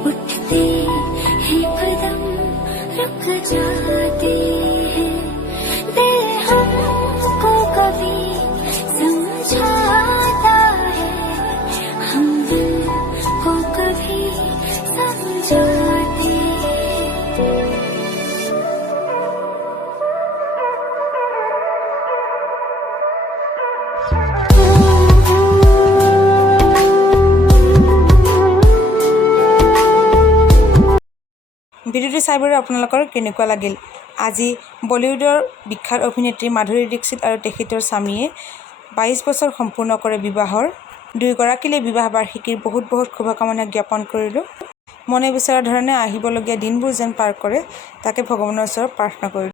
उठते हैं कदम रुक जाते हैं दिल हमको कभी समझाता है हम दिल को कभी समझाते हैं। ভিডিঅ'টো চাই বাৰু আপোনালোকৰ কেনেকুৱা লাগিল? আজি বলিউডৰ বিখ্যাত অভিনেত্ৰী মাধুৰী দীক্ষিত আৰু তেখেতৰ স্বামীয়ে 22 বছৰ সম্পূৰ্ণ কৰে বিবাহৰ। দুয়োগৰাকীলৈ বিবাহ বাৰ্ষিকীৰ বহুত শুভকামনা জ্ঞাপন কৰিলোঁ। মনে বিচৰা ধৰণে আহিবলগীয়া দিনবোৰ যেন পাৰ কৰে তাকে ভগৱানৰ ওচৰত প্ৰাৰ্থনা কৰিলোঁ।